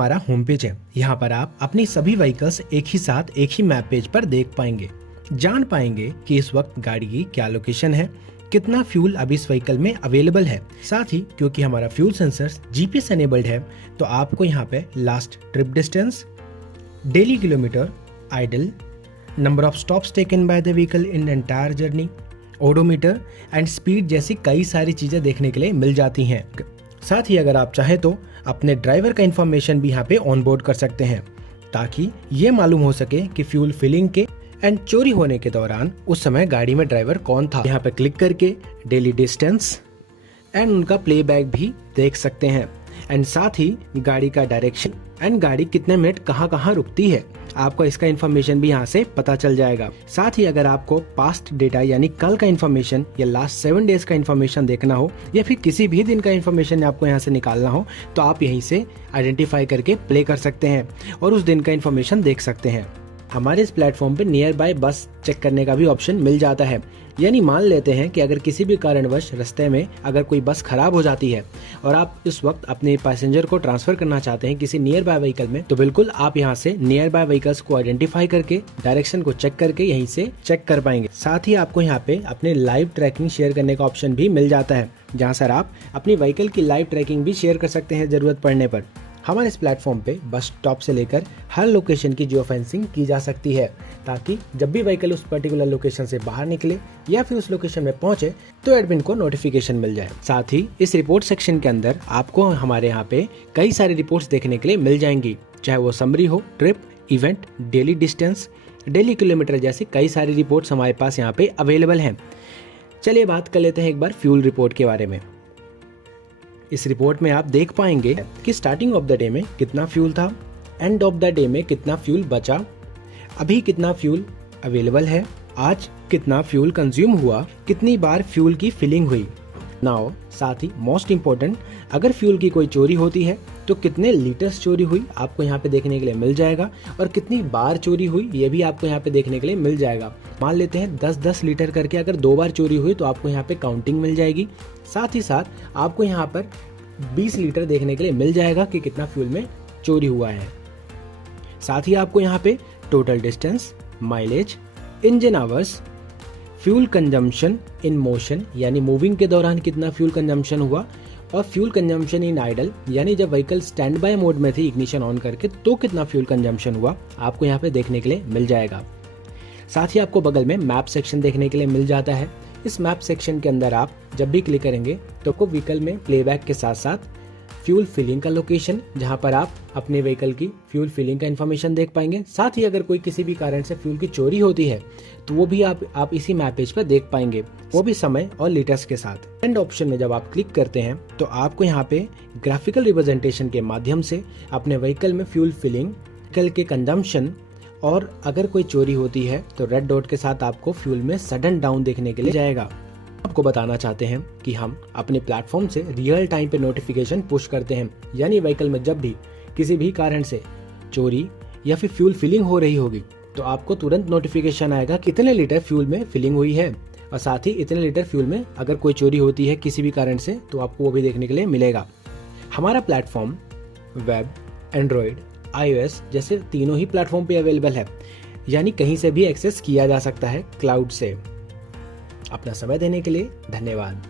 हमारा home page है। यहाँ पर आप अपनी सभी व्हीकल्स एक ही साथ एक ही मैप पेज पर देख पाएंगे, जान पाएंगे कि इस वक्त गाड़ी की क्या लोकेशन है, कितना फ्यूल अभी इस व्हीकल में अवेलेबल है। साथ ही क्योंकि हमारा फ्यूल सेंसर जीपीएस एनेबल्ड है तो आपको यहाँ पे last trip distance, daily kilometre, idle, number of stops taken by the vehicle in entire journey, odometer and speed जैसी कई सारी चीजें देखने के लिए मिल जाती हैं। साथ ही अगर आप चाहें तो अपने ड्राइवर का इंफॉर्मेशन भी यहाँ पे ऑन बोर्ड कर सकते हैं ताकि ये मालूम हो सके कि फ्यूल फिलिंग के एंड चोरी होने के दौरान उस समय गाड़ी में ड्राइवर कौन था। यहाँ पे क्लिक करके डेली डिस्टेंस एंड उनका प्लेबैक भी देख सकते हैं एंड साथ ही गाड़ी का डायरेक्शन एंड गाड़ी कितने मिनट कहाँ रुकती है, आपको इसका इन्फॉर्मेशन भी यहाँ से पता चल जाएगा। साथ ही अगर आपको पास्ट डेटा यानी कल का इन्फॉर्मेशन या लास्ट 7 डेज का इन्फॉर्मेशन देखना हो या फिर किसी भी दिन का इन्फॉर्मेशन आपको यहाँ से निकालना हो तो आप यहीं से आइडेंटिफाई करके प्ले कर सकते हैं और उस दिन का इन्फॉर्मेशन देख सकते हैं। हमारे इस प्लेटफॉर्म पे नियर बाय बस चेक करने का भी ऑप्शन मिल जाता है। यानी मान लेते हैं कि अगर किसी भी कारणवश रास्ते में अगर कोई बस खराब हो जाती है और आप इस वक्त अपने पैसेंजर को ट्रांसफर करना चाहते हैं किसी नियर बाय व्हीकल में, तो बिल्कुल आप यहां से नियर बाय व्हीकल्स को आइडेंटिफाई करके डायरेक्शन को चेक करके यहीं से चेक कर पाएंगे। साथ ही आपको यहाँ पे अपने लाइव ट्रैकिंग शेयर करने का ऑप्शन भी मिल जाता है, जहाँ सर आप अपनी व्हीकल की लाइव ट्रैकिंग भी शेयर कर सकते हैं जरूरत पड़ने पर। हमारे इस प्लेटफॉर्म पे बस स्टॉप से लेकर हर लोकेशन की जियो फेंसिंग की जा सकती है ताकि जब भी व्हीकल उस पर्टिकुलर लोकेशन से बाहर निकले या फिर उस लोकेशन में पहुंचे तो एडमिन को नोटिफिकेशन मिल जाए। साथ ही इस रिपोर्ट सेक्शन के अंदर आपको हमारे यहाँ पे कई सारी रिपोर्ट्स देखने के लिए मिल जाएंगी, चाहे वो समरी हो, trip, event, daily distance, daily kilometre जैसी कई सारी रिपोर्ट्स हमारे पास यहाँ पे अवेलेबल हैं। चलिए बात कर लेते हैं एक बार फ्यूल रिपोर्ट के बारे में। इस रिपोर्ट में आप देख पाएंगे कि स्टार्टिंग ऑफ द डे में कितना फ्यूल था, एंड ऑफ द डे में कितना फ्यूल बचा, अभी कितना फ्यूल अवेलेबल है, आज कितना फ्यूल कंज्यूम हुआ, कितनी बार फ्यूल की फिलिंग हुई। नाउ साथ ही मोस्ट इम्पोर्टेंट, अगर फ्यूल की कोई चोरी होती है तो कितने लीटर्स चोरी हुई आपको यहाँ पे देखने के लिए मिल जाएगा और कितनी बार चोरी हुई ये भी आपको यहाँ पे देखने के लिए मिल जाएगा। मान लेते हैं 10-10 लीटर करके अगर 2 बार चोरी हुई तो आपको यहाँ पे काउंटिंग मिल जाएगी। साथ ही साथ आपको यहाँ पर 20 लीटर देखने के लिए मिल जाएगा कि कितना फ्यूल में चोरी हुआ है। साथ ही आपको यहाँ पे total distance, mileage, engine hours, fuel consumption in motion यानी मूविंग के दौरान कितना फ्यूल कंजम्पशन हुआ और फ्यूल कंजम्पशन इन आइडल यानी जब व्हीकल स्टैंड बाय मोड में थी इग्निशन ऑन करके तो कितना फ्यूल कंजम्पशन हुआ आपको यहाँ पे देखने के लिए मिल जाएगा। साथ ही आपको बगल में मैप सेक्शन देखने के लिए मिल जाता है। इस मैप सेक्शन के अंदर आप जब भी क्लिक करेंगे तो आपको व्हीकल में प्लेबैक के साथ साथ फ्यूल फिलिंग का लोकेशन, जहां पर आप अपने व्हीकल की फ्यूल फिलिंग का इन्फॉर्मेशन देख पाएंगे। साथ ही अगर कोई किसी भी कारण से फ्यूल की चोरी होती है तो वो भी आप इसी मैप पेज पर देख पाएंगे, वो भी समय और लीटर्स के साथ। एंड ऑप्शन में जब आप क्लिक करते हैं तो आपको यहाँ पे ग्राफिकल रिप्रेजेंटेशन के माध्यम से अपने व्हीकल में फ्यूल फिलिंग, व्हीकल के कंजम्पशन और अगर कोई चोरी होती है तो रेड डॉट के साथ आपको फ्यूल में सडन डाउन देखने के लिए जाएगा। आपको बताना चाहते हैं कि हम अपने प्लेटफॉर्म से रियल टाइम पे नोटिफिकेशन पुश करते हैं, यानी व्हीकल में जब भी किसी भी कारण से चोरी या फिर फ्यूल फिलिंग हो रही होगी तो आपको तुरंत नोटिफिकेशन आएगा कितने लीटर फ्यूल में फिलिंग हुई है और साथ ही इतने लीटर फ्यूल में अगर कोई चोरी होती है किसी भी कारण से तो आपको वो भी देखने के लिए मिलेगा। हमारा प्लेटफॉर्म वेब, एंड्रॉयड, iOS जैसे तीनों ही प्लेटफॉर्म पे अवेलेबल है, यानी कहीं से भी एक्सेस किया जा सकता है क्लाउड से। अपना समय देने के लिए धन्यवाद।